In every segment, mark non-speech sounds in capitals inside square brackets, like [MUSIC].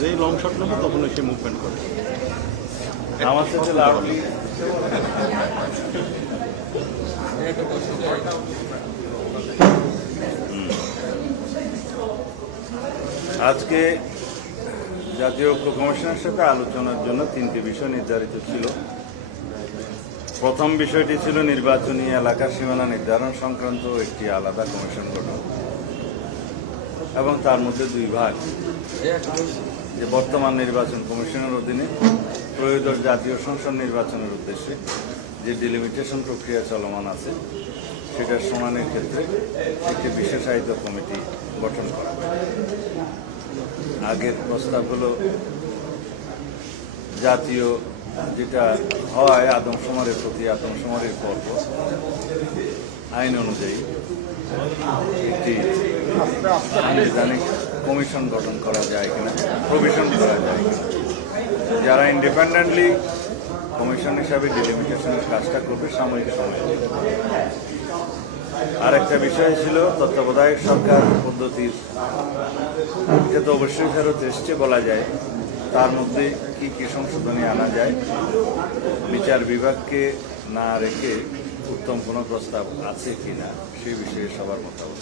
যেই long shot নেব তখন মুভমেন্ট করে আজকে জাতীয় ঐক্য কমিশনের সাথে আলোচনার জন্য তিনটি বিষয় নির্ধারিত ছিল। প্রথম বিষয়টি ছিল নির্বাচনী এলাকার সীমানা নির্ধারণ সংক্রান্ত একটি আলাদা কমিশন গঠন এবং তার মধ্যে দুই ভাগ। যে বর্তমান নির্বাচন কমিশনের অধীনে প্রয়োজন জাতীয় সংসদ নির্বাচনের উদ্দেশ্যে যে ডিলিমিটেশন প্রক্রিয়া চলমান আছে, সেটার শুনানির ক্ষেত্রে একটি বিশেষায়িত কমিটি গঠন করা আগের প্রস্তাব হলো জাতীয় যেটা হয় আদমশুমারের প্রতি আদমশুমারির পর্ব আইন অনুযায়ী একটি সাংবিধানিক কমিশন গঠন করা যায় কিনা, প্রভিশন করা যায় যারা ইন্ডিপেন্ডেন্টলি কমিশন হিসাবে ডিলিমিটেশনের কাজটা করবে সাময়িক সময়। আরেকটা বিষয় ছিল তত্ত্বাবধায়ক সরকার পদ্ধতির। এটা তো অবশ্যই ফেরত এসছে বলা যায়। তার মধ্যে কি কি সংশোধনী আনা যায়, বিচার বিভাগকে না রেখে উত্তম কোনো প্রস্তাব আছে কিনা সেই বিষয়ে সবার মতামত।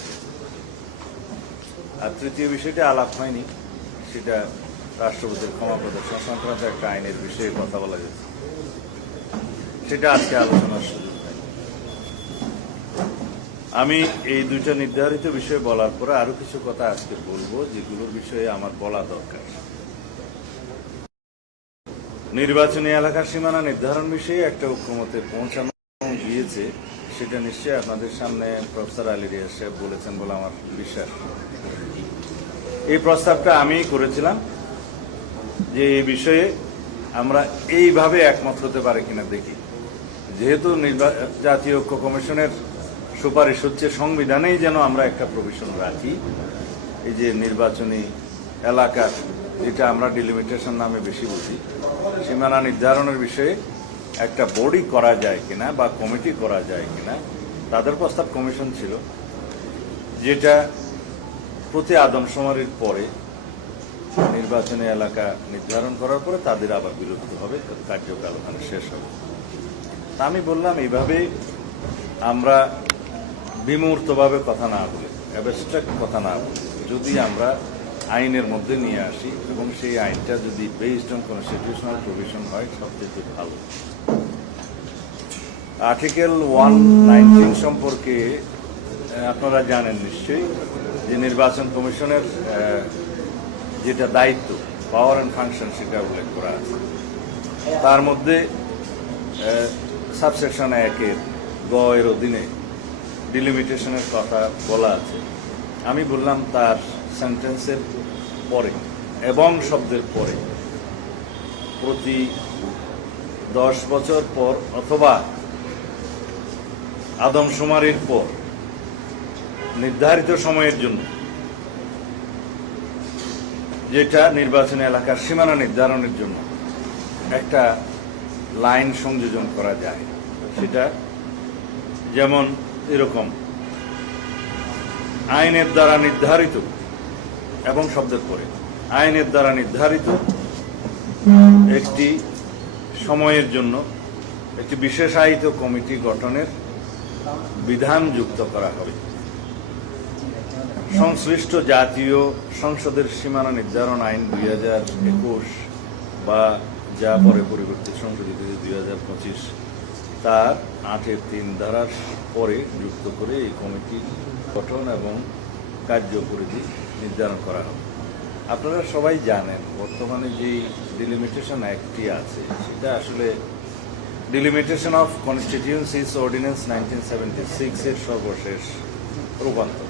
আর তৃতীয় বিষয়টি আলাপ হয়নি, সেটা রাষ্ট্রপতির ক্ষমা প্রদর্শন সংক্রান্ত একটা আইনের বিষয়ে কথা বলা যাচ্ছে। সেটা আজকে আলোচনার সুযোগ আমি এই দুইটা নির্ধারিত বিষয়ে বলার পরে আরও কিছু কথা আজকে বলব, যেগুলোর বিষয়ে আমার বলা দরকার। নির্বাচনী এলাকার সীমানা নির্ধারণ বিষয়ে একটা ঐক্যমতে পৌঁছানো গিয়েছে, সেটা নিশ্চয়ই আপনাদের সামনে প্রফেসর আলী রিয়াজ সাহেব বলেছেন বলে আমার বিশ্বাস। এই প্রস্তাবটা আমি করেছিলাম যে এই বিষয়ে আমরা এইভাবে একমত হতে পারে কিনা দেখি। যেহেতু জাতীয় ঐক্য কমিশনের সুপারিশ হচ্ছে সংবিধানেই যেন আমরা একটা প্রভিশন রাখি, এই যে নির্বাচনী এলাকার যেটা আমরা ডিলিমিটেশন নামে বেশি বুঝি সীমানা নির্ধারণের বিষয়ে একটা বডি করা যায় কিনা বা কমিটি করা যায় কিনা, তাদের প্রস্তাব কমিশন ছিল, যেটা প্রতি আদমশুমারির পরে নির্বাচনী এলাকা নির্ধারণ করার পরে তাদের আবার বিলুপ্ত হবে, কার্যকাল ওখানে শেষ হবে। আমি বললাম, এইভাবে আমরা বিমূর্তভাবে কথা না বলে অ্যাবস্ট্রাক্ট কথা না বলে। যদি আমরা আইনের মধ্যে নিয়ে আসি এবং সেই আইনটা যদি বেসড অন কনস্টিটিউশনাল প্রভিশন হয়, সবচেয়ে ভালো। আর্টিকেল ওয়ান সম্পর্কে আপনারা জানেন নিশ্চয়ই যে নির্বাচন কমিশনের যেটা দায়িত্ব পাওয়ার অ্যান্ড ফাংশন সেটা উল্লেখ করা আছে। তার মধ্যে সাবসেকশন একের গ এর অধীনে ডিলিমিটেশনের কথা বলা আছে। আমি বললাম তার সেন্টেন্সের পরে, এবং শব্দের পরে। প্রতি দশ বছর পর অথবা আদমশুমারির পর, নির্ধারিত সময়ের জন্য, যেটা নির্বাচনী এলাকার সীমানা নির্ধারণের জন্য একটা লাইন সংযোজন করা যায়। সেটা যেমন এরকম, আইনের দ্বারা নির্ধারিত এবং শব্দের পরে আইনের দ্বারা নির্ধারিত একটি সময়ের জন্য একটি বিশেষায়িত কমিটি গঠনের বিধান যুক্ত করা হবে। সংশ্লিষ্ট জাতীয় সংসদের সীমানা নির্ধারণ আইন দুই হাজার একুশ বা যা পরে পরিবর্তিত সংশোধিত দুই হাজার পঁচিশ, তার আটের তিন ধারার পরে যুক্ত করে এই কমিটি গঠন এবং কার্যপরিধি নির্ধারণ করা হবে আপনারা সবাই জানেন, বর্তমানে যে ডিলিমিটেশন অ্যাক্টটি আছে, সেটা আসলে delimitation of constituencies ordinance nineteen seventy সিক্সের সর্বশেষ রূপান্তর।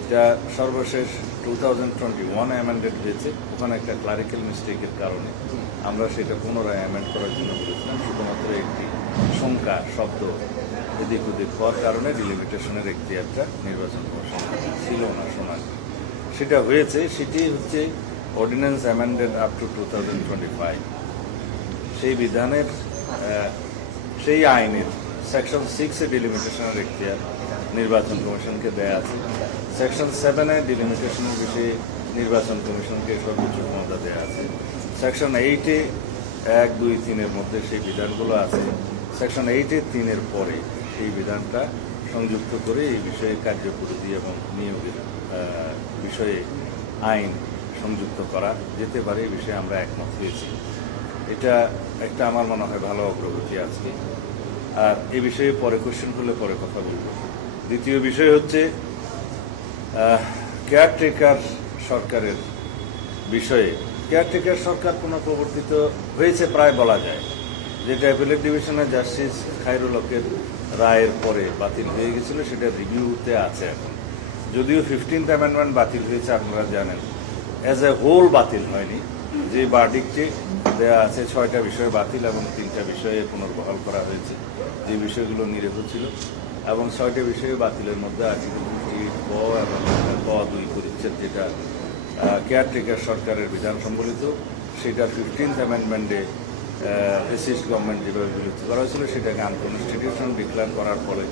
এটা সর্বশেষ two thousand twenty one amended হয়েছে, ওখানে একটা ক্লারিক্যাল মিস্টেকের কারণে। আমরা সেটা পুনরায় অ্যামেন্ড করার জন্য বলেছিলাম, শুধুমাত্র একটি সংখ্যা শব্দ এদিক ওদিক হওয়ার কারণে ডিলিমিটেশনের একটি একটা নির্বাচন কমিশন ছিল না, শোনা সেটা হয়েছে, সেটি হচ্ছে ordinance amended up to two thousand twenty five সেই বিধানের সেই আইনের সেকশন সিক্সে ডিলিমিটেশনের এখতিয়ার নির্বাচন কমিশনকে দেয়া আছে। সেকশন সেভেনে ডিলিমিটেশনের বিষয়ে নির্বাচন কমিশনকে সর্বোচ্চ ক্ষমতা দেয়া আছে। সেকশন এইটে এক, দুই, তিনের মধ্যে সেই বিধানগুলো আছে। সেকশন এইটে তিনের পরে এই বিধানটা সংযুক্ত করে এই বিষয়ে কার্যপরিধি এবং নিয়োগের বিষয়ে আইন সংযুক্ত করা যেতে পারে এই বিষয়ে আমরা একমত হয়েছি। এটা একটা আমার মনে হয় ভালো অগ্রগতি আজকে। আর এ বিষয়ে পরে কোশ্চেন হলে পরে কথা বলব। দ্বিতীয় বিষয় হচ্ছে কেয়ারটেকার সরকারের বিষয়ে। কেয়ারটেকার সরকার পুনঃপ্রবর্তিত হয়েছে প্রায় বলা যায়। যেটা অ্যাপেলেট ডিভিশনের জাস্টিস খায়রুল হকের রায়ের পরে বাতিল হয়ে গেছিল, সেটা রিভিউতে আছে এখন। যদিও ফিফটিন্থ অ্যামেন্ডমেন্ট বাতিল হয়েছে, আপনারা জানেন। অ্যাজ এ হোল বাতিল হয়নি। যে বার্ডিকটি দেওয়া আছে, ছয়টা বিষয় বাতিল এবং তিনটা বিষয়ে পুনর্বহাল করা হয়েছে। যে বিষয়গুলো নিরীহ ছিল এবং ছয়টা বিষয়ে বাতিলের মধ্যে আর্টিকেল ফিফটি ক এবং ক দুই পরিচ্ছেদ যেটা কেয়ারটেকার সরকারের বিধান সম্বলিত, সেটা ফিফটিন্থ অ্যামেন্ডমেন্টে ফেসিস্ট গভর্নমেন্ট যেভাবে বিলুপ্ত করা হয়েছিল, সেটাকে আনকনস্টিটিউশন ডিক্লেয়ার করার ফলে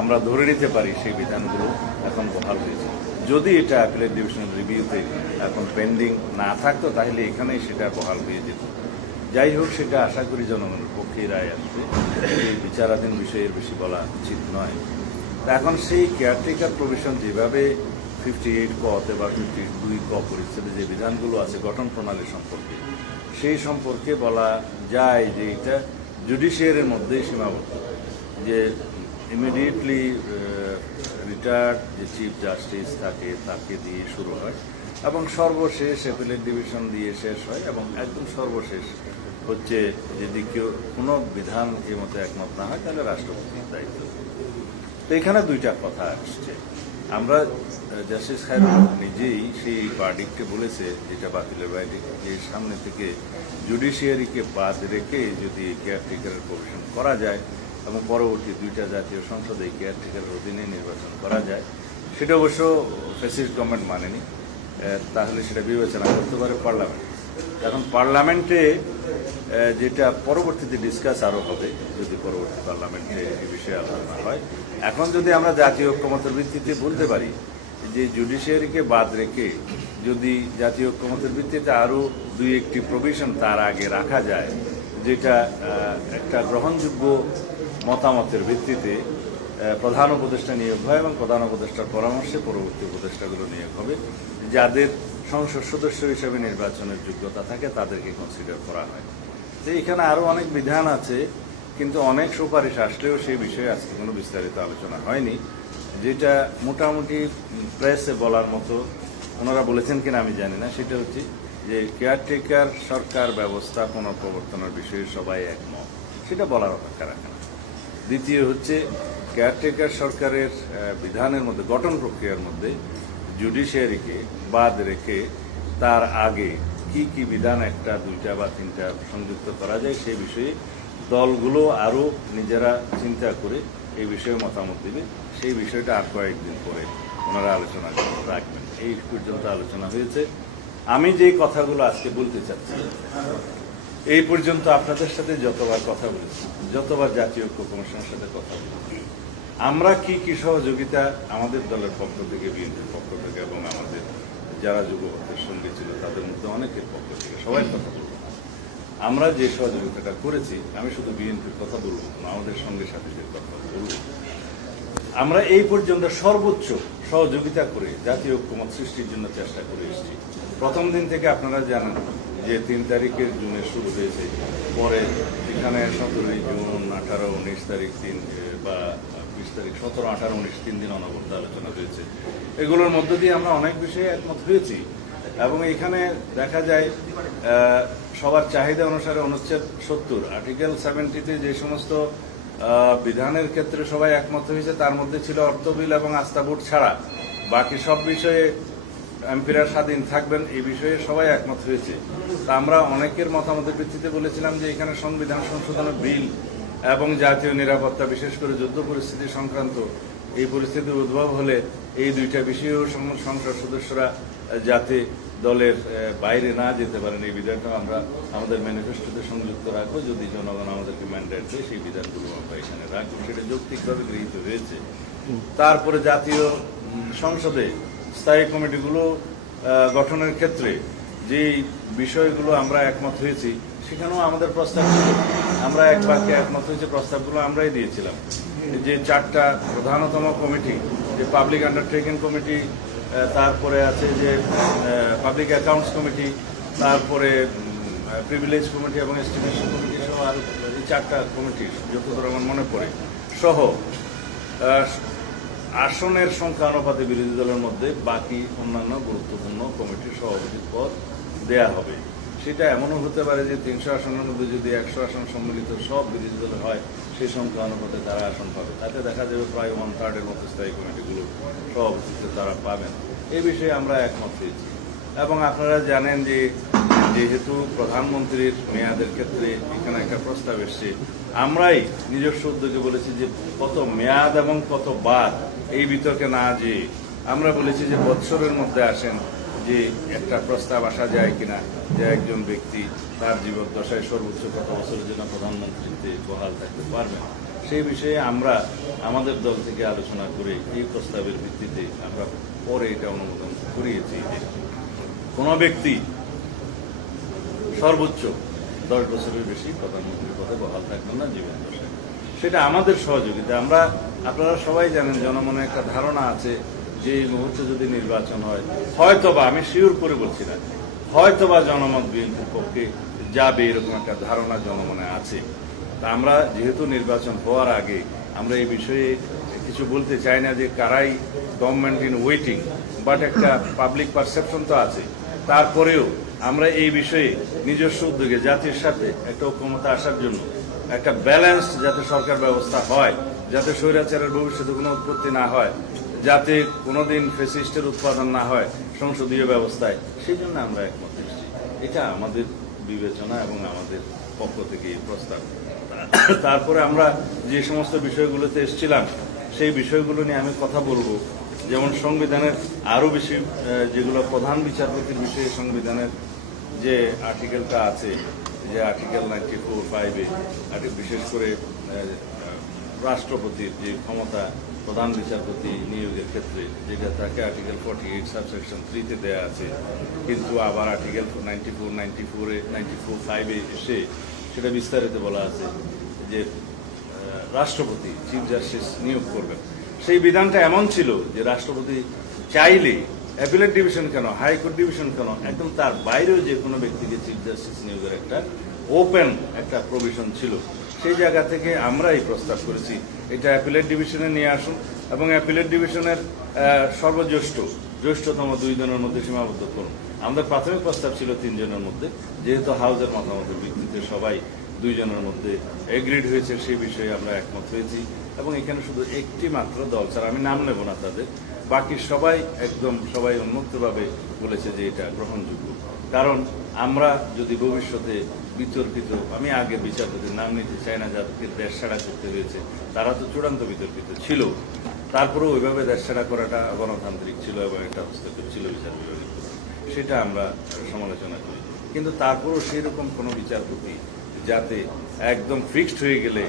আমরা ধরে নিতে পারি সেই বিধানগুলো এখন বহাল হয়েছে। যদি এটা অ্যাপিলেট ডিভিশনাল রিভিউতে এখন পেন্ডিং না থাকতো, তাহলে এখানেই সেটা বহাল হয়ে যেত। যাই হোক, সেটা আশা করি জনগণের পক্ষেই রায় আসবে। এই বিচারাধীন বিষয়ের বেশি বলা উচিত নয়। তা এখন সেই কেয়ারটেকার প্রভিশন যেভাবে ফিফটি এইট কতে বা ফিফটি দুই ক পরিচ্ছেদে যে বিধানগুলো আছে, গঠন প্রণালী সম্পর্কে, সেই সম্পর্কে বলা যায় যে এটা জুডিশিয়ারের মধ্যেই সীমাবদ্ধ। যে ইমিডিয়েটলি রিটায়ার্ড যে চিফ জাস্টিস থাকে তাকে দিয়ে শুরু হয় এবং সর্বশেষ অ্যাপিলেট ডিভিশন দিয়ে শেষ হয় এবং একদম সর্বশেষ হচ্ছে যদি কেউ কোনো বিধান এই মতো একমত না হয়, তাহলে রাষ্ট্রপতির দায়িত্ব। তো এখানে দুইটা কথা আসছে। আমরা জাস্টিস খায়রুল নিজেই সেই বার্ডিককে বলেছে, যেটা বাতিলের বাইরে যে সামনে থেকে জুডিশিয়ারিকে বাদ রেখে যদি কেয়ারটেকারের প্রভিশন করা যায় এবং পরবর্তী দুইটা জাতীয় সংসদে কেয়ারটেকারের অধীনে নির্বাচন করা যায়। সেটা অবশ্য ফেসিস্ট গভর্নমেন্ট মানেনি। তাহলে সেটা বিবেচনা করতে পারে পার্লামেন্ট এখন পার্লামেন্টে যেটা পরবর্তীতে ডিসকাস আরও হবে, যদি পরবর্তী পার্লামেন্টে এই বিষয়ে আলোচনা হয়। এখন যদি আমরা জাতীয় ঐক্যমতের ভিত্তিতে বলতে পারি যে জুডিশিয়ারিকে বাদ রেখে যদি জাতীয় ঐক্যমতের ভিত্তিতে আরও দুই একটি প্রভিশন তার আগে রাখা যায়, যেটা একটা গ্রহণযোগ্য মতামতের ভিত্তিতে প্রধান উপদেষ্টা নিয়োগ হয় এবং প্রধান উপদেষ্টার পরামর্শে পরবর্তী উপদেষ্টাগুলো নিয়োগ হবে। যাদের সংসদ সদস্য হিসেবে নির্বাচনের যোগ্যতা থাকে, তাদেরকে কনসিডার করা হয়। যে এখানে আরও অনেক বিধান আছে, কিন্তু অনেক সুপারিশ আসলেও সেই বিষয়ে আজকে কোনো বিস্তারিত আলোচনা হয়নি। যেটা মোটামুটি প্রেসে বলার মতো, ওনারা বলেছেন কিনা আমি জানি না। সেটা হচ্ছে যে কেয়ারটেকার সরকার ব্যবস্থা পুনঃপ্রবর্তনের বিষয়ে সবাই একমত। সেটা বলার অপেক্ষা রাখে না দ্বিতীয় হচ্ছে কেয়ারটেকার সরকারের বিধানের মধ্যে, গঠন প্রক্রিয়ার মধ্যে জুডিশিয়ারিকে বাদ রেখে তার আগে কি কি বিধান একটা, দুইটা বা তিনটা সংযুক্ত করা যায় সে বিষয়ে দলগুলো আরও নিজেরা চিন্তা করে এই বিষয়ে মতামত দিবে। সেই বিষয়টা আর কয়েকদিন পরে ওনারা আলোচনা রাখবেন। এই পর্যন্ত আলোচনা হয়েছে। আমি যে কথাগুলো আজকে বলতে চাচ্ছি এই পর্যন্ত আপনাদের সাথে যতবার কথা বলেছি, যতবার জাতীয় ঐক্য কমিশনের সাথে কথা বলেছি। আমরা কি কি সহযোগিতা আমাদের দলের পক্ষ থেকে, বিএনপির পক্ষ থেকে এবং আমাদের যারা যুবকদের সঙ্গে ছিল, তাদের মধ্যে অনেকের পক্ষ থেকে, সবাই কথা বলব। আমরা যে সহযোগিতাটা করেছি, আমি শুধু বিএনপির কথা বলব না, আমাদের সঙ্গে সাথীদের কথা বলব। আমরা এই পর্যন্ত সর্বোচ্চ সহযোগিতা করে জাতীয় ঐক্যমত সৃষ্টির জন্য চেষ্টা করে এসেছি। প্রথম দিন থেকে আপনারা জানেন যে তিন তারিখের জুনে শুরু হয়েছে, পরে এখানে সতেরোই জুন আঠারো, উনিশ তারিখ তিন বা বিশ তারিখ, সতেরো, আঠারো, উনিশ, তিন দিন অনবরত আলোচনা হয়েছে। এগুলোর মধ্য দিয়ে আমরা অনেক বিষয়ে একমত হয়েছি। এবং এখানে দেখা যায় সবার চাহিদা অনুসারে অনুচ্ছেদ সত্তর, আর্টিকেল সেভেন্টিতে যে সমস্ত বিধানের ক্ষেত্রে সবাই একমত হয়েছে, তার মধ্যে ছিল অর্থ বিল এবং আস্থা ভোট ছাড়া। বাকি সব বিষয়ে এমপিরা স্বাধীন থাকবেন, এই বিষয়ে সবাই একমত হয়েছে। তা আমরা অনেকের মতামতের ভিত্তিতে বলেছিলাম যে এখানে সংবিধান সংশোধনের বিল এবং জাতীয় নিরাপত্তা, বিশেষ করে যুদ্ধ পরিস্থিতি সংক্রান্ত, এই পরিস্থিতির উদ্ভব হলে এই দুইটা বিষয়েও সংসদ সদস্যরা যাতে দলের বাইরে না যেতে পারেন, এই বিধানটা আমরা আমাদের ম্যানিফেস্টোতে সংযুক্ত রাখব। যদি জনগণ আমাদেরকে ম্যান্ডেট দেয়, সেই বিধানগুলো আমরা এখানে রাখব। সেটা যৌক্তিকভাবে গৃহীত হয়েছে। তারপরে জাতীয় সংসদে স্থায়ী কমিটিগুলো গঠনের ক্ষেত্রে যে বিষয়গুলো আমরা একমত হয়েছি, সেখানেও আমাদের প্রস্তাব আমরা এক বাক্যে একমত হয়েছে, প্রস্তাবগুলো আমরাই দিয়েছিলাম। যে চারটা প্রধানতম কমিটি, যে পাবলিক আন্ডারটেকিং কমিটি তারপরে আছে যে পাবলিক অ্যাকাউন্টস কমিটি, তারপরে প্রিভিলেজ কমিটি এবং এস্টিমেশন কমিটি সহ আর চারটা কমিটি যতদূর আমার মনে পড়ে, সহ আসনের সংখ্যা অনুপাতে বিরোধী দলের মধ্যে বাকি অন্যান্য গুরুত্বপূর্ণ কমিটির সভাপতির পদ দেয়া হবে। সেটা এমনও হতে পারে যে তিনশো আসনের মধ্যে যদি একশো আসন সম্মিলিত সব বিরোধী দল হয়, সেই সংখ্যা অনুপাতে তারা আসন পাবে। তাতে দেখা যাবে প্রায় ওয়ান থার্ডের মতো স্থায়ী কমিটিগুলো সভাপতিত্ব তারা পাবেন। এ বিষয়ে আমরা একমত হয়েছি। এবং আপনারা জানেন যে যেহেতু প্রধানমন্ত্রীর মেয়াদের ক্ষেত্রে এখানে একটা প্রস্তাব এসছে, আমরাই নিজস্ব উদ্যোগে বলেছি যে কত মেয়াদ এবং কত বার এই বিতর্কে না যে আমরা বলেছি যে বৎসরের মধ্যে আসেন যে একটা প্রস্তাব আসা যায় কিনা যে একজন ব্যক্তি তার জীবন দশায় সর্বোচ্চ কত বছরের জন্য প্রধানমন্ত্রীতে বহাল থাকতে পারবেন? সেই বিষয়ে আমরা আমাদের দল থেকে আলোচনা করে এই প্রস্তাবের ভিত্তিতে আমরা পরে এটা অনুমোদন করিয়েছি যে কোনো ব্যক্তি সর্বোচ্চ দশ বছরের বেশি প্রধানমন্ত্রীর পদে বহাল থাকবেন না জীবন সেটা আমাদের সহযোগিতা। আমরা, আপনারা সবাই জানেন, জনমনে একটা ধারণা আছে যে এই মুহূর্তে যদি নির্বাচন হয়, হয়তোবা, আমি শিওর করে বলছি না, হয়তোবা জনমত বিএনপির পক্ষে যাবে এরকম একটা ধারণা জনমনে আছে। তা আমরা যেহেতু নির্বাচন হওয়ার আগে আমরা এই বিষয়ে কিছু বলতে চাই না যে কারাই গভর্নমেন্ট ইন ওয়েটিং বাট একটা পাবলিক পারসেপশন তো আছে। তারপরেও আমরা এই বিষয়ে নিজস্ব উদ্যোগে, জাতির সাথে একটা ঐক্যমতা আসার জন্য একটা ব্যালেন্স যাতে সরকার ব্যবস্থা হয়, যাতে স্বৈরাচারের ভবিষ্যতে কোনো উৎপত্তি না হয়, যাতে কোনোদিন ফেসিস্টের উৎপাদন না হয় সংসদীয় ব্যবস্থায়, সেই জন্য আমরা একমত এসেছি এটা আমাদের বিবেচনা এবং আমাদের পক্ষ থেকে এই প্রস্তাব। তারপরে আমরা যে সমস্ত বিষয়গুলোতে এসেছিলাম, সেই বিষয়গুলো নিয়ে আমি কথা বলব। যেমন সংবিধানের আরও বেশি যেগুলো প্রধান বিচারপতির বিষয়ে সংবিধানের যে আর্টিকেলটা আছে যে আর্টিকেল নাইনটি ফোর ফাইভে বিশেষ করে রাষ্ট্রপতির যে ক্ষমতা, প্রধান বিচারপতি নিয়োগের ক্ষেত্রে, যেটা তাকে আর্টিকেল ফর্টি এইট সাবসেকশন থ্রিতে দেওয়া আছে। কিন্তু আবার আর্টিকেল নাইনটি ফোর নাইনটি ফোরে নাইনটি ফোর ফাইভে এসে সেটা বিস্তারিত বলা আছে যে রাষ্ট্রপতি চিফ জাস্টিস নিয়োগ করবেন। সেই বিধানটা এমন ছিল যে রাষ্ট্রপতি চাইলে অ্যাপিলেট ডিভিশন কেন হাইকোর্ট ডিভিশন কেন, একদম তার বাইরেও যে কোনো ব্যক্তিকে চিফ জাস্টিস নিয়োগের একটা ওপেন একটা প্রভিশন ছিল, সেই জায়গা থেকে আমরা এই প্রস্তাব করেছি, এটা অ্যাপিলেট ডিভিশনে নিয়ে আসুন। এবং অ্যাপিলেট ডিভিশনের সর্বজ্যেষ্ঠ, জ্যেষ্ঠতম দুই জনের মধ্যে সীমাবদ্ধ করুন। আমাদের প্রাথমিক প্রস্তাব ছিল তিনজনের মধ্যে, যেহেতু হাউসের মতামতের ভিত্তিতে সবাই দুইজনের মধ্যে এগ্রিড হয়েছে, সেই বিষয়ে আমরা একমত হয়েছি। এবং এখানে শুধু একটি মাত্র দল ছাড়া আমি নাম নেব না তাদের বাকি সবাই একদম সবাই উন্মুক্তভাবে বলেছে যে এটা গ্রহণযোগ্য। কারণ আমরা যদি ভবিষ্যতে বিতর্কিত, আমি আগে বিচারপতির নাম নিতে চাই না, যাদেরকে দেশ ছাড়া করতে হয়েছে, তারা তো চূড়ান্ত বিতর্কিত ছিল। তারপরেও ওইভাবে দেশ ছাড়া করাটা গণতান্ত্রিক ছিল এবং এটা হস্তক্ষেপ ছিল বিচার বিভাগের সেটা আমরা সমালোচনা করি। কিন্তু তারপরেও সেই রকম কোনো বিচারপতি যাতে একদম ফিক্সড হয়ে গেলে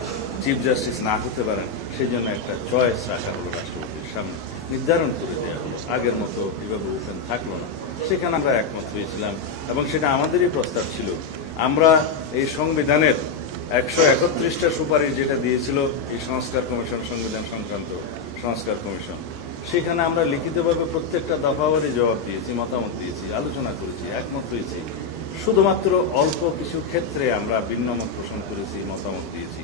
চিফ জাস্টিস না হতে পারেন সেই জন্য একটা চয়েস রাখা হলো রাষ্ট্রপতির সামনে। নির্ধারণ করে দেওয়া আগের মতো ওপেন থাকল না। সেখানে আমরা একমত হয়েছিলাম এবং সেটা আমাদেরই প্রস্তাব ছিল। আমরা এই সংবিধানের একশো একত্রিশটা সুপারিশ যেটা দিয়েছিল, এই সংস্কার কমিশন, সংবিধান সংক্রান্ত সংস্কার কমিশন, সেখানে আমরা লিখিতভাবে প্রত্যেকটা দফাবারে জবাব দিয়েছি, মতামত দিয়েছি, আলোচনা করেছি, একমত হয়েছি। শুধুমাত্র অল্প কিছু ক্ষেত্রে আমরা ভিন্ন মত পোষণ করেছি, মতামত দিয়েছি।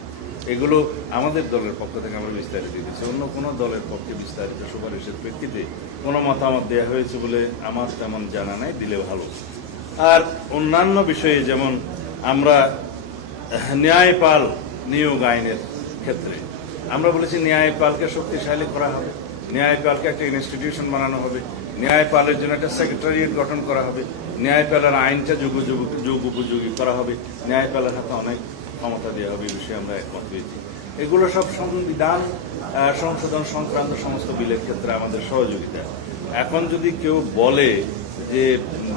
এগুলো আমাদের দলের পক্ষ থেকে আমরা বিস্তারিত দিয়েছি অন্য কোনো দলের পক্ষে বিস্তারিত সুপারিশের প্রেক্ষিতে কোনো মতামত দেওয়া হয়েছে বলে আমার তেমন জানা নাই, দিলে ভালো। আর অন্যান্য বিষয়ে যেমন আমরা ন্যায়পাল নিয়োগ আইনের ক্ষেত্রে, আমরা বলেছি ন্যায়পালকে শক্তিশালী করা হবে, ন্যায়পালকে একটা ইনস্টিটিউশন বানানো হবে, ন্যায়পালের জন্য একটা সেক্রেটারিয়েট গঠন করা হবে, ন্যায়পালের আইনটা যুগ যুগ যুগ উপযোগী করা হবে, ন্যায়পালের হাতে অনেক ক্ষমতা দেওয়া হবে, এই বিষয়ে আমরা একমত হয়েছি। এগুলো সব সংবিধান সংশোধন সংক্রান্ত সমস্ত বিলের ক্ষেত্রে আমাদের সহযোগিতা। এখন যদি কেউ বলে যে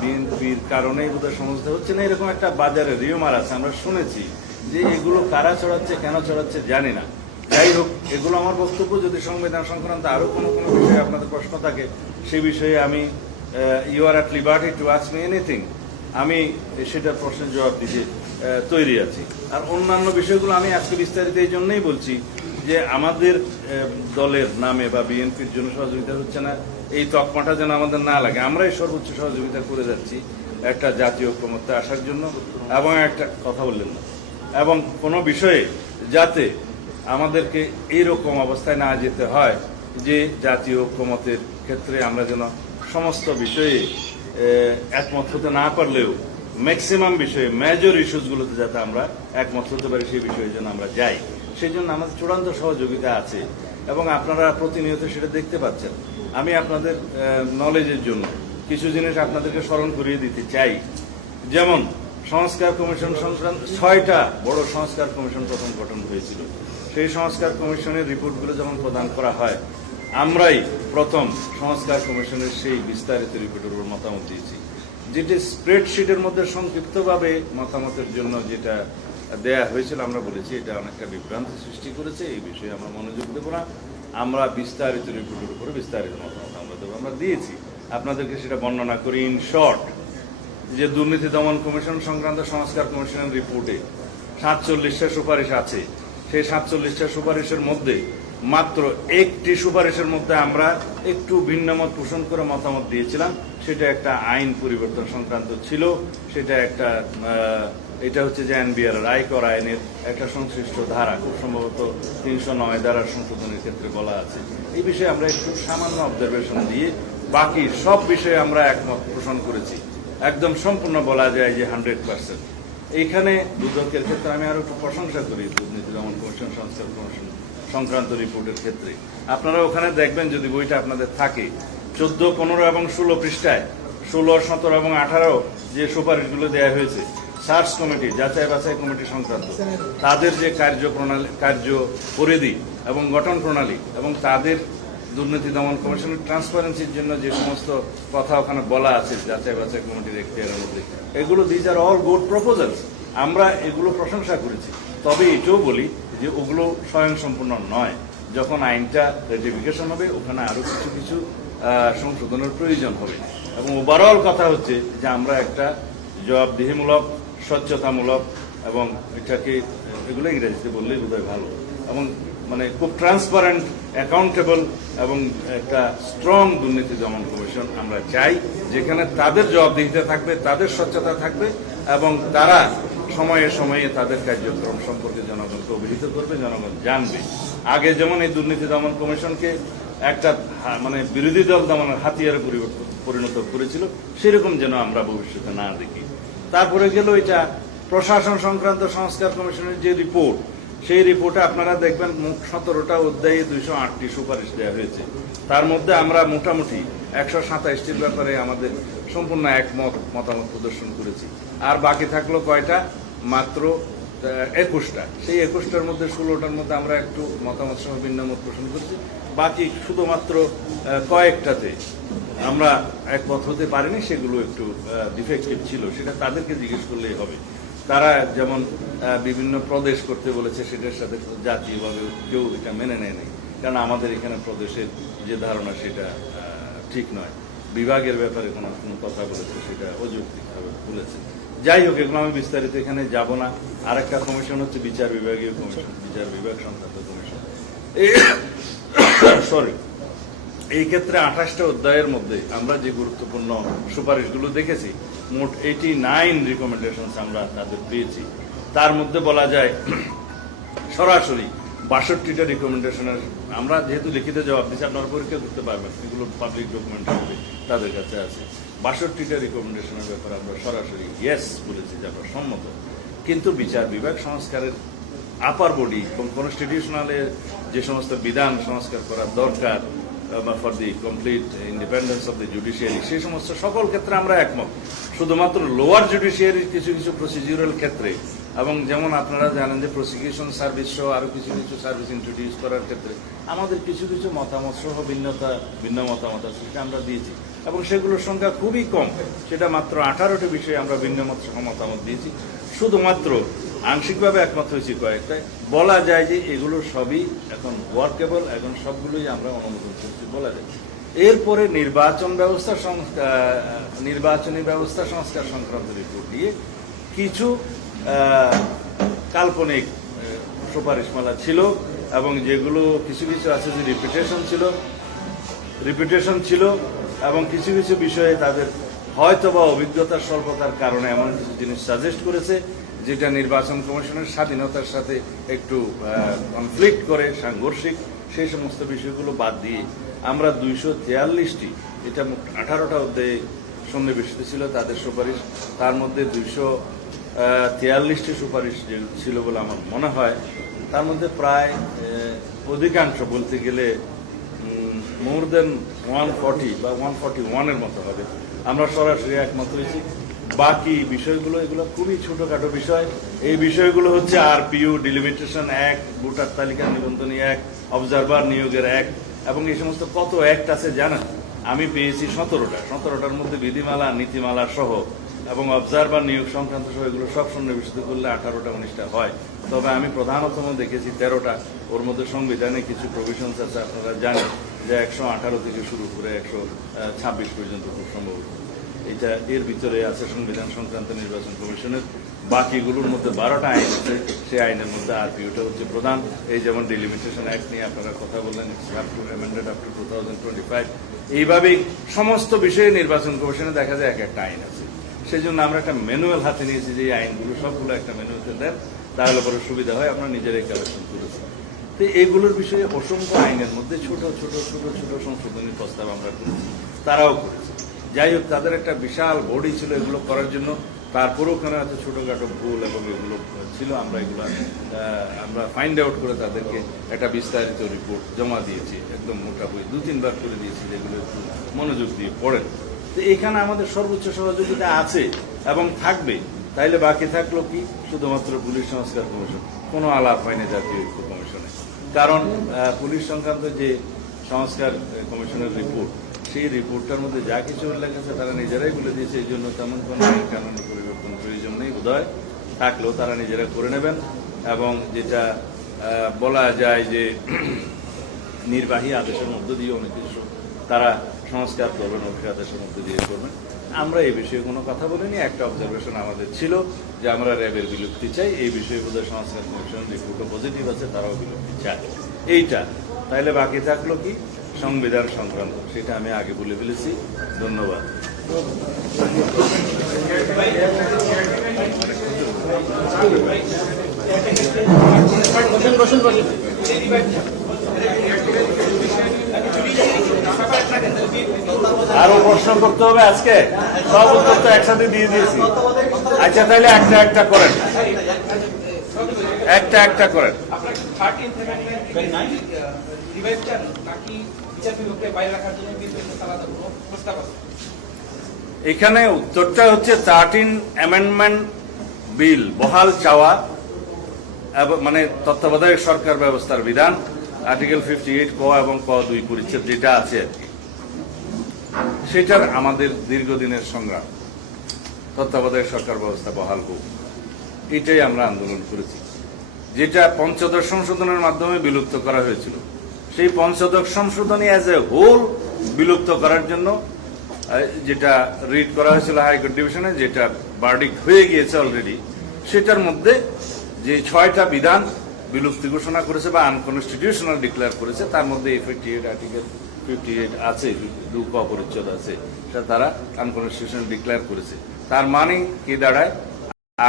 বিএনপির কারণেই বোধহয় সমস্যা হচ্ছে না, এরকম একটা বাজারে রিউমার আছে, আমরা শুনেছি যে এগুলো কারা চড়াচ্ছে কেন চড়াচ্ছে জানি না। যাই হোক, এগুলো আমার বক্তব্য। যদি সংবিধান সংক্রান্ত আরও কোনো কোনো বিষয়ে আপনাদের প্রশ্ন থাকে, সে বিষয়ে আমি you are at liberty to ask me anything আমি সেটা প্রশ্নের জবাব দিতে তৈরি আছি। আর অন্যান্য বিষয়গুলো আমি আজকে বিস্তারিত এই জন্যই বলছি যে আমাদের দলের নামে বা বিএনপির জন্য সহযোগিতা হচ্ছে না, এই তকমাটা যেন আমাদের না লাগে। আমরাই সর্বোচ্চ সহযোগিতা করে যাচ্ছি একটা জাতীয় ঐক্যমত্যে আসার জন্য এবং একটা কথা বললেন না। এবং কোনো বিষয়ে যাতে আমাদেরকে এইরকম অবস্থায় না যেতে হয় যে জাতীয় ঐক্যমতের ক্ষেত্রে আমরা যেন সমস্ত বিষয়ে একমত হতে না পারলেও ম্যাক্সিমাম বিষয়ে মেজর ইস্যুসগুলোতে যাতে আমরা একমত হতে পারি সেই বিষয়ে যেন আমরা যাই। সেই জন্য আমাদের চূড়ান্ত সহযোগিতা আছে এবং আপনারা প্রতিনিয়ত সেটা দেখতে পাচ্ছেন। আমি আপনাদের নলেজের জন্য কিছু জিনিস আপনাদেরকে স্মরণ করিয়ে দিতে চাই। যেমন, সংস্কার কমিশন সংক্রান্ত, ছয়টা বড় সংস্কার কমিশন প্রথম গঠন হয়েছিল। সেই সংস্কার কমিশনের রিপোর্টগুলো যখন প্রদান করা হয়, আমরাই প্রথম সংস্কার কমিশনের সেই বিস্তারিত রিপোর্টের উপর মতামত দিয়েছি। যেটি স্প্রেডশিটের মধ্যে সংক্ষিপ্তভাবে মতামতের জন্য যেটা দেয়া হয়েছিল, আমরা বলেছি এটা অনেকটা বিভ্রান্তি সৃষ্টি করেছে, এই বিষয়ে আমরা মনোযোগ দেবো না। আমরা বিস্তারিত রিপোর্টের উপরে বিস্তারিত মতামত আমরা দেবো, আমরা দিয়েছি। আপনাদেরকে সেটা বর্ণনা করি ইন শর্ট যে দুর্নীতি দমন কমিশন সংক্রান্ত সংস্কার কমিশনের রিপোর্টে সাতচল্লিশটা সুপারিশ আছে। সেই সাতচল্লিশটা সুপারিশের মধ্যে মাত্র একটি সুপারিশের মধ্যে আমরা একটু ভিন্নমত পোষণ করে মতামত দিয়েছিলাম। সেটা একটা আইন পরিবর্তন সংক্রান্ত ছিল, সেটা একটা এটা হচ্ছে যে এনবিআর আয়কর আইনের একটা সংশ্লিষ্ট ধারা, খুব সম্ভবত তিনশো নয় ধারার সংশোধনের ক্ষেত্রে বলা আছে। এই বিষয়ে আমরা একটু সামান্য অবজারভেশন দিয়ে বাকি সব বিষয়ে আমরা একমত পোষণ করেছি। একদম সম্পূর্ণ বলা যায় যে হান্ড্রেড পার্সেন্ট। এইখানে দুদকের ক্ষেত্রে আমি আরও একটু প্রশংসা করি, দুর্নীতি দমন কমিশন, সংস্কার কমিশন সংক্রান্ত রিপোর্টের ক্ষেত্রে। আপনারা ওখানে দেখবেন যদি বইটা আপনাদের থাকে চোদ্দ, পনেরো এবং ষোলো পৃষ্ঠায়, ষোলো, সতেরো এবং আঠারো যে সুপারিশগুলো দেওয়া হয়েছে, সার্চ কমিটি, যাচাই বাছাই কমিটি সংক্রান্ত, তাদের যে কার্যপ্রণালী কার্য পরিধি এবং গঠন প্রণালী এবং তাদের দুর্নীতি দমন কমিশনের ট্রান্সপারেন্সির জন্য যে সমস্ত কথা ওখানে বলা আছে, যাচাই বাছাই কমিটির এখতিয়ারের মধ্যে এগুলো these are all good proposals আমরা এগুলো প্রশংসা করেছি। তবে এটাও বলি যে ওগুলো স্বয়ংসম্পূর্ণ নয়। যখন আইনটা রেটিফিকেশন হবে, ওখানে আরও কিছু কিছু সংশোধনের প্রয়োজন হবে। এবং ওভারঅল কথা হচ্ছে যে আমরা একটা জবাবদিহিমূলক, স্বচ্ছতামূলক এবং এটাকে, এগুলো ইংরেজিতে বললেই বোধহয় ভালো। এবং মানে খুব ট্রান্সপারেন্ট অ্যাকাউন্টেবল এবং একটা স্ট্রং দুর্নীতি দমন কমিশন আমরা চাই, যেখানে তাদের জবাবদিহিতা থাকবে, তাদের স্বচ্ছতা থাকবে এবং তারা সময়ে সময়ে তাদের কার্যক্রম সম্পর্কে জনগণকে অভিহিত করবে, জনগণ জানবে। আগে যেমন এই দুর্নীতি দমন কমিশনকে একটা মানে বিরোধী দল দমনের হাতিয়ারে পরিণত করেছিল, সেরকম যেন আমরা ভবিষ্যতে না দেখি। তারপরে গেল এটা প্রশাসন সংক্রান্ত সংস্কার কমিশনের যে রিপোর্ট, সেই রিপোর্টে আপনারা দেখবেন সতেরোটা অধ্যায়ে দুইশো আটটি সুপারিশ দেওয়া হয়েছে। তার মধ্যে আমরা মোটামুটি একশো সাতাইশটির ব্যাপারে আমাদের সম্পূর্ণ একমত, মতামত প্রদর্শন করেছি। আর বাকি থাকল কয়টা? মাত্র একুশটা। সেই একুশটার মধ্যে ষোলোটার মধ্যে আমরা একটু মতামত সহ ভিন্নমত পোষণ করছি। বাকি শুধুমাত্র কয়েকটাতে আমরা একমত হতে পারিনি, সেগুলো একটু ডিফেক্টিভ ছিল। সেটা তাদেরকে জিজ্ঞেস করলেই হবে। তারা যেমন বিভিন্ন প্রদেশ করতে বলেছে, সেটার সাথে জাতীয়ভাবে কেউ এটা মেনে নেয় নাই। কারণ আমাদের এখানে প্রদেশের যে ধারণা, সেটা ঠিক নয়। বিভাগের ব্যাপারে কোনো কোনো কথা বলেছে, সেটা অযৌক্তিকভাবে বলেছে। যাই হোক, এগুলো আমি বিস্তারিত এখানে যাব না। আরেকটা কমিশন হচ্ছে বিচার বিভাগীয় কমিশন বিচার বিভাগ সংক্রান্ত কমিশন সরি এই ক্ষেত্রে আঠাশটা অধ্যায়ের মধ্যে আমরা যে গুরুত্বপূর্ণ সুপারিশগুলো দেখেছি, মোট এইটি নাইন রিকমেন্ডেশন আমরা তাদের পেয়েছি। তার মধ্যে বলা যায়, সরাসরি বাষট্টিটা রিকমেন্ডেশনের আমরা যেহেতু লিখিত জবাব দিচ্ছি আপনারা পরীক্ষা করতে পারবেন, এগুলো পাবলিক ডকুমেন্ট তাদের কাছে আছে। বাষট্টিটা রিকমেন্ডেশনের ব্যাপারে আমরা সরাসরি ইয়েস বলেছি, যে আমরা সম্মত। কিন্তু বিচার বিভাগ সংস্কারের আপার বডি কনস্টিটিউশনালের যে সমস্ত বিধান সংস্কার করার দরকার for the complete independence of the judiciary সেই সমস্ত সকল ক্ষেত্রে আমরা একমত। শুধুমাত্র লোয়ার জুডিশিয়ারির কিছু কিছু প্রসিডিউরাল ক্ষেত্রে এবং যেমন আপনারা জানেন যে প্রসিকিউশন সার্ভিস সহ আরও কিছু কিছু সার্ভিস ইন্ট্রোডিউস করার ক্ষেত্রে আমাদের কিছু কিছু মতামত সহ ভিন্নতা, ভিন্ন মতামত আছে, সেটা আমরা দিয়েছি। এবং সেগুলোর সংখ্যা খুবই কম। সেটা মাত্র আঠারোটি বিষয়ে আমরা ভিন্ন মত মতামত দিয়েছি। শুধুমাত্র আংশিকভাবে একমত হয়েছি কয়েকটায়। বলা যায় যে এগুলো সবই এখন ওয়ার্কেবল এখন সবগুলোই আমরা অনুমোদন করছি বলা যায়। এরপরে নির্বাচন ব্যবস্থা নির্বাচনী ব্যবস্থা সংস্কার সংক্রান্ত রিপোর্ট দিয়ে কিছু কাল্পনিক সুপারিশমালা ছিল এবং যেগুলো কিছু কিছু আছে যে রিপিটেশন ছিল। রিপিটেশন ছিল এবং কিছু কিছু বিষয়ে তাদের হয়তো বা অভিজ্ঞতার স্বল্পতার কারণে এমন কিছু জিনিস সাজেস্ট করেছে, যেটা নির্বাচন কমিশনের স্বাধীনতার সাথে একটু কনফ্লিক্ট করে, সাংঘর্ষিক, সেই সমস্ত বিষয়গুলো বাদ দিয়ে আমরা দুইশো তেয়াল্লিশটি, এটা আঠারোটা অধ্যায়ে সন্নিবেশিত ছিল, তাদের সুপারিশ, তার মধ্যে দুইশো তেয়াল্লিশটি সুপারিশ ছিল বলে আমার মনে হয়। তার মধ্যে প্রায় অধিকাংশ বলতে গেলে মোর দেন ওয়ান ফর্টি বা ওয়ান ফর্টি ওয়ানের মতো হবে। আমরা সরাসরি একমত হয়েছি। বাকি বিষয়গুলো, এগুলো খুবই ছোটখাটো বিষয়। এই বিষয়গুলো হচ্ছে আরপিইউ ডিলিমিটেশন এক, ভোটার তালিকা নিবন্ধনী এক অবজারভার নিয়োগের এক, এবং এই সমস্ত কত অ্যাক্ট আছে জানেন? আমি পেয়েছি সতেরোটা। সতেরোটার মধ্যে বিধিমালা, নীতিমালা সহ এবং অবজারভার নিয়োগ সংক্রান্ত সহ এগুলো সব সন্নিবেশিত করলে আঠারোটা, উনিশটা হয়। তবে আমি প্রধানতম দেখেছি তেরোটা। ওর মধ্যে সংবিধানে কিছু প্রভিশনস আছে, আপনারা জানেন যে একশো আঠারো থেকে শুরু করে একশো ছাব্বিশ পর্যন্ত খুব সম্ভবত এটা এর ভিতরে আছে সংবিধান সংক্রান্ত নির্বাচন কমিশনের। বাকিগুলোর মধ্যে বারোটা আইন আছে, সেই আইনের মধ্যে আর আরপিওটা হচ্ছে প্রধান। এই যেমন ডিলিমিটেশন অ্যাক্ট নিয়ে আপনারা কথা বললেন amended up to two thousand twenty five এইভাবেই সমস্ত বিষয়ে নির্বাচন কমিশনে দেখা যায় এক একটা আইন আছে। সেই জন্য আমরা একটা ম্যানুয়াল হাতে নিয়েছি যে আইনগুলো সবগুলো একটা ম্যানুয়ালতে দেন, তাহলে পরে সুবিধা হয়, আমরা নিজেরাই কালেকশন করেছি তো এইগুলোর বিষয়ে অসংখ্য আইনের মধ্যে ছোট ছোট ছোট ছোট সংশোধনীর প্রস্তাব আমরা করেছি, তারাও করেছে। যাই হোক, তাদের একটা বিশাল বডি ছিল এগুলো করার জন্য তারপরেও ওখানে হয়তো ছোটখাটো ভুল এবং এগুলো ছিল, আমরা এগুলো আমরা ফাইন্ড আউট করে তাদেরকে একটা বিস্তারিত রিপোর্ট জমা দিয়েছি, একদম মোটা বই দু তিনবার করে দিয়েছি, যেগুলো একটু মনোযোগ দিয়ে পড়েন। তো এখানে আমাদের সর্বোচ্চ সহযোগিতা আছে এবং থাকবে। তাইলে বাকি থাকল কি? শুধুমাত্র পুলিশ সংস্কার কমিশন। কোনো আলাপ হয়নি জাতীয় ঐক্য কমিশনে। কারণ পুলিশ সংক্রান্ত যে সংস্কার কমিশনের রিপোর্ট, সেই রিপোর্টটার মধ্যে যা কিছু উল্লেখ আছে তারা নিজেরাই বলে দিয়েছে। এই জন্য তেমন কোনো কানুন পরিবর্তন প্রয়োজন নেই উদয় থাকলেও তারা নিজেরা করে নেবেন এবং যেটা বলা যায় যে [CLEARS THROAT] নির্বাহী আদেশের মধ্য দিয়ে অনেক কিছু তারা সংস্কার করবেন আদেশের মধ্য দিয়ে করবেন। আমরা এই বিষয়ে কোনো কথা বলিনি, একটা অবজারভেশন আমাদের ছিল যে আমরা র্যাবের বিলুপ্তি চাই, এই বিষয়ে বোধহয় সংস্কার কমিশন রিপোর্টও পজিটিভ আছে, তারাও বিলুপ্তি চায়। এইটা, তাইলে বাকি থাকল কি? সংবিধান সংক্রান্ত, সেটা আমি আগে বলে ফেলেছি। ধন্যবাদ। আরও প্রশ্ন করতে হবে আজকে। সব উত্তর তো একসাথে দিয়ে দিয়েছি। আচ্ছা তাহলে একটা একটা করেন। একটা একটা করেন। এখানে উত্তরটা হচ্ছে থার্টিন অ্যামেন্ডমেন্ট বিল বহাল চাওয়া মানে তত্ত্বাবধায়ক সরকার ব্যবস্থার বিধান আর্টিকেল ফিফটি এইট ক এবং ক দুই পরিচ্ছেদ যেটা আছে। সেটার আমাদের দীর্ঘদিনের সংগ্রাম। তত্ত্বাবধায়ক সরকার ব্যবস্থা বহাল হোক, এটাই আমরা আন্দোলন করেছি। যেটা পঞ্চদশ সংশোধনের মাধ্যমে বিলুপ্ত করা হয়েছিল। সেই পঞ্চদশ সংশোধনী অ্যাজ এ হোল বিলুপ্ত করার জন্য যেটা রিড করা হয়েছিল হাইকোর্ট ডিভিশনে যেটা বার্ডিক হয়ে গিয়েছে অলরেডি সেটার মধ্যে যে ছয়টা বিধান বিলুপ্তি ঘোষণা করেছে বা আনকনস্টিটিউশনাল ডিক্লেয়ার করেছে, তার মধ্যে এইট আর্টিকেল ফিফটি এইট আছে, দু ক পরিচ্ছদ আছে, সেটা তারা আনকনস্টিটিউশনাল ডিক্লেয়ার করেছে। তার মানে কি দাঁড়ায়?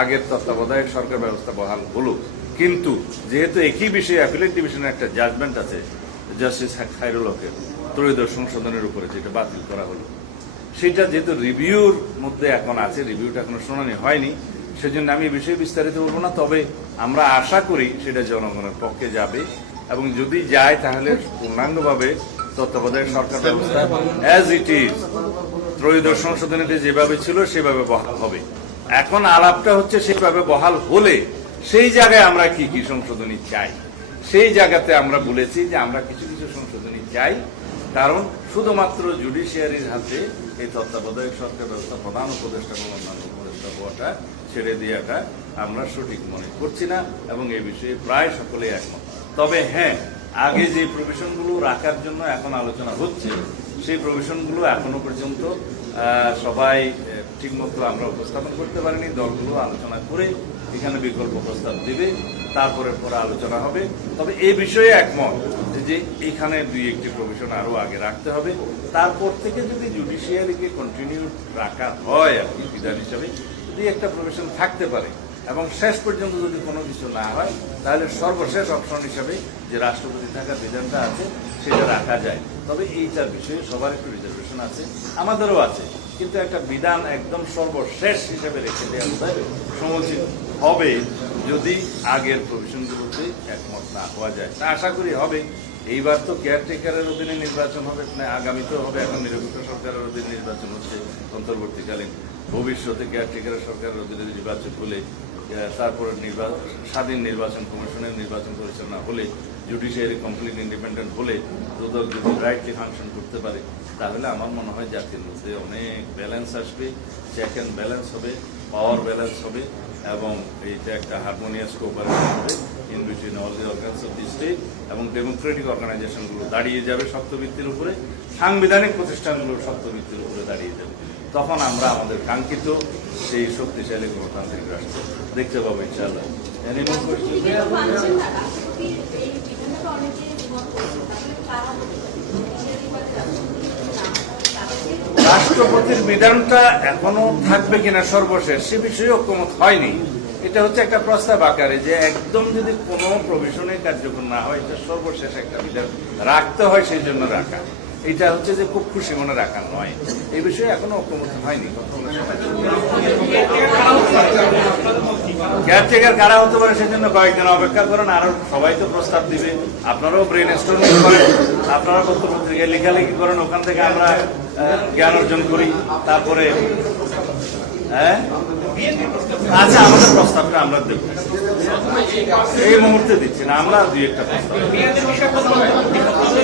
আগের তত্ত্বাবধায়ক সরকার ব্যবস্থা বহাল হলো। কিন্তু যেহেতু একই বিষয়ে অ্যাপিলেট ডিভিশনের একটা জাজমেন্ট আছে জাস্টিস খাইরুল হকের ত্রয়োদশ সংশোধনের উপরে যেটা বাতিল করা হলো। সেটা যেহেতু রিভিউর মধ্যে এখন আছে রিভিউটা এখনও শুনানি হয়নি, সেজন্য আমি বিষয়ে বিস্তারিত বলব না, তবে আমরা আশা করি সেটা জনগণের পক্ষে যাবে। এবং যদি যায়, তাহলে পূর্ণাঙ্গভাবে তত্ত্বাবধায়ক সরকার ব্যবস্থা। অ্যাজ ইট ইজ ত্রয়োদশ সংশোধনীতে যেভাবে ছিল, সেভাবে বহাল হবে। এখন আলাপটা হচ্ছে সেভাবে বহাল হলে সেই জায়গায় আমরা কি কি সংশোধনী চাই? সেই জায়গাতে আমরা বলেছি যে আমরা কিছু কিছু সংশোধনী চাই। কারণ শুধুমাত্র জুডিশিয়ারির হাতে এই তত্ত্বাবধায়ক সরকার ব্যবস্থা, প্রধান উপদেষ্টা এবং অন্যান্য উপদেষ্টা হওয়াটা ছেড়ে দেওয়াটা আমরা সঠিক মনে করছি না এবং এই বিষয়ে প্রায় সকলেই একমত। তবে হ্যাঁ আগে যে প্রভিশনগুলো রাখার জন্য এখন আলোচনা হচ্ছে, সেই প্রভিশনগুলো এখনও পর্যন্ত সবাই ঠিকমতো আমরা উপস্থাপন করতে পারিনি, দলগুলো আলোচনা করে এখানে বিকল্প প্রস্তাব দেবে, তারপরে পরে আলোচনা হবে। তবে এ বিষয়ে একমত যে এখানে দুই একটি প্রভিশন আরও আগে রাখতে হবে। তারপর থেকে যদি জুডিশিয়ারিকে কন্টিনিউ রাখা হয় আর কি, বিধান হিসাবে যদি একটা প্রভিশন থাকতে পারে। এবং শেষ পর্যন্ত যদি কোনো কিছু না হয়, তাহলে সর্বশেষ অপশন হিসাবে যে রাষ্ট্রপতি থাকার বিধানটা আছে, সেটা রাখা যায়। তবে এইটার বিষয়ে সবার একটু রিজার্ভেশন আছে, আমাদেরও আছে। কিন্তু একটা বিধান একদম সর্বশেষ হিসেবে রেখে দেওয়া সমুচিত হবে যদি আগের প্রভিশনগুলোতে একমত না হওয়া যায়। তা আশা করি হবে। এইবার তো কেয়ারটেকারের অধীনে নির্বাচন হবে আগামীতেও হবে, এখন নিরপেক্ষ সরকারের অধীনে নির্বাচন হচ্ছে, অন্তর্বর্তীকালীন ভবিষ্যতে কেয়ারটেকারের সরকারের অধীনে নির্বাচন হলে তারপরে নির্বাচন স্বাধীন নির্বাচন কমিশনের নির্বাচন পরিচালনা হলে জুডিশিয়ারি কমপ্লিট ইন্ডিপেন্ডেন্ট হলে দুদক যদি রাইটলি ফাংশন করতে পারে, তাহলে আমার মনে হয় জাতির মধ্যে অনেক ব্যালেন্স আসবে চেক অ্যান্ড ব্যালেন্স হবে পাওয়ার ব্যালেন্স হবে, এবং এইটা একটা হারমোনিয়াস কোঅপারেশন হবে in between all the organs of the state এবং ডেমোক্রেটিক অর্গানাইজেশনগুলো দাঁড়িয়ে যাবে শক্ত শক্তভিত্তির উপরে, সাংবিধানিক প্রতিষ্ঠানগুলোর শক্তভিত্তির উপরে দাঁড়িয়ে যাবে। তখন আমরা আমাদের কাঙ্ক্ষিত সেই শক্তিশালী গণতান্ত্রিক রাষ্ট্র দেখতে পাবো তাদেরকে রাষ্ট্রপতির বিধানটা এখনও থাকবে কিনা সর্বশেষ সে বিষয়ে ঐক্যমত হয়নি। এটা হচ্ছে একটা প্রস্তাব আকারে যে একদম যদি কোনো প্রভিশনে কার্যকর না হয় এটা সর্বশেষ একটা বিধান রাখতে হয় সেই জন্য রাখা। এটা হচ্ছে যে খুব খুশি মনে রাখা নয়। এই বিষয়ে এখনও ঐক্যমত হয়নি কেয়ারটেকার কারা হতে পারে সেজন্য কয়েকদিন অপেক্ষা করেন, আরও সবাই তো প্রস্তাব দিবে। আপনারাও ব্রেন স্টর্মিং করেন, আপনারা পত্র পত্রিকায় লেখালেখি করেন, ওখান থেকে আমরা জ্ঞান অর্জন করি, তারপরে হ্যাঁ? আচ্ছা আমাদের প্রস্তাবটা আমরা দেব। এই মুহূর্তে দিচ্ছি না আমরা দুই একটা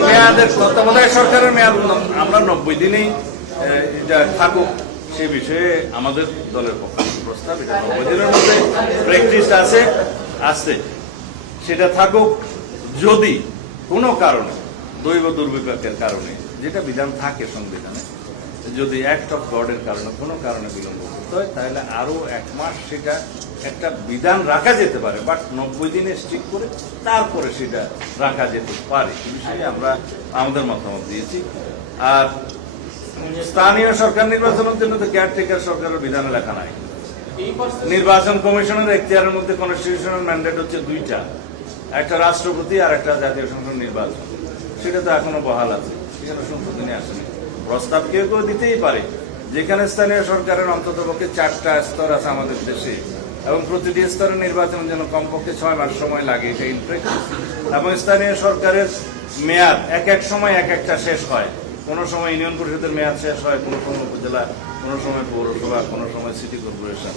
মেয়াদের তত্ত্বাবধায়ক সরকারের মেয়াদ আমরা নব্বই দিনেই এটা থাকুক সে বিষয়ে আমাদের দলের পক্ষে প্রস্তাব এটা নব্বই দিনের মধ্যে প্র্যাকটিস আছে আসছে সেটা থাকুক যদি কোনো কারণে দৈব দুর্বিপাকের কারণে যেটা বিধান থাকে সংবিধানে যদি অ্যাক্ট অফ গডের কারণে কোনো কারণে বিলম্ব করতে হয় তাহলে আরও এক মাস সেটা একটা বিধান রাখা যেতে পারে বাট নব্বই দিনে স্ট্রিক করে তারপরে সেটা রাখা যেতে পারে। এই বিষয়ে আমরা আমাদের মতামত দিয়েছি। আর স্থানীয় সরকার নির্বাচনের জন্য তো কেয়ারটেকার সরকারের বিধানে লেখা নাই। নির্বাচন কমিশনের এখতিয়ারের মধ্যে কনস্টিটিউশনাল ম্যান্ডেট হচ্ছে দুইটা একটা রাষ্ট্রপতি আর একটা জাতীয় সংসদ নির্বাচন। সেটা তো এখনও বহাল আছে সেখানে সংশোধনী আসেনি। প্রস্তাব কেউ কেউ দিতেই পারে। যেখানে স্থানীয় সরকারের অন্তত পক্ষে চারটা স্তর আছে আমাদের দেশে, এবং প্রতিটি স্তরের নির্বাচনের জন্য কমপক্ষে ছয় মাস সময় লাগে, এটা ইন এবং স্থানীয় সরকারের মেয়াদ এক এক সময় এক একটা শেষ হয়। কোনো সময় ইউনিয়ন পরিষদের মেয়াদ শেষ হয়, কোনো সময় উপজেলা, কোনো সময় পৌরসভা, কোনো সময় সিটি কর্পোরেশন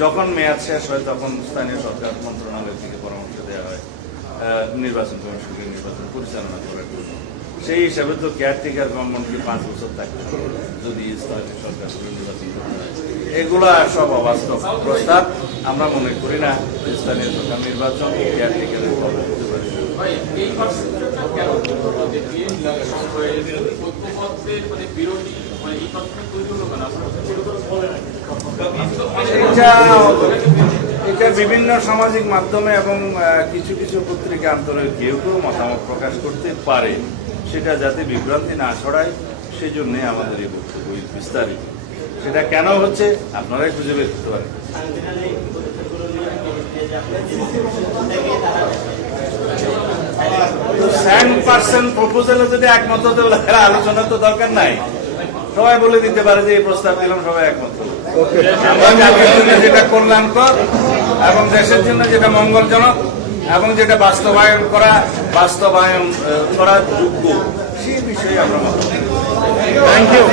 যখন মেয়াদ শেষ হয়, তখন স্থানীয় সরকার মন্ত্রণালয় থেকে পরামর্শ দেওয়া হয় নির্বাচন কমিশনকে নির্বাচন পরিচালনা করার জন্য সেই হিসাবে তো কেয়ারটেকার গভর্নমেন্টকে পাঁচ বছর থাকতে হবে। যদি স্থানীয় সরকার নির্বাচন এগুলা সব অবাস্তব প্রস্তাব। আমরা মনে করি না স্থানীয় সরকার নির্বাচন কেয়ারটেকারের মানে বিরোধী মানে এই পার্সেন্ট তৈরি হলো কেন? আপনার কাছে ছোট করে বলে না। এটা বিভিন্ন সামাজিক মাধ্যমে এবং কিছু কিছু পত্রিকা আন্তরে কেউ কেউ মতামত প্রকাশ করতে পারে। সেটা যাতে বিভ্রান্তি না ছড়ায় সেই জন্যে আমাদের এই বক্তব্য বিস্তারিত। সেটা কেন হচ্ছে আপনারাই খুঁজে বের করতে পারেন। প্রপোজালে যদি একমত আলোচনা তো দরকার নাই। সবাই বলে দিতে পারে যে এই প্রস্তাব দিলাম সবাই একমত যেটা কল্যাণকর এবং দেশের জন্য যেটা মঙ্গলজনক এবং যেটা বাস্তবায়ন করা বাস্তবায়ন করা যোগ্য সেই বিষয়ে আমরা থ্যাংক ইউ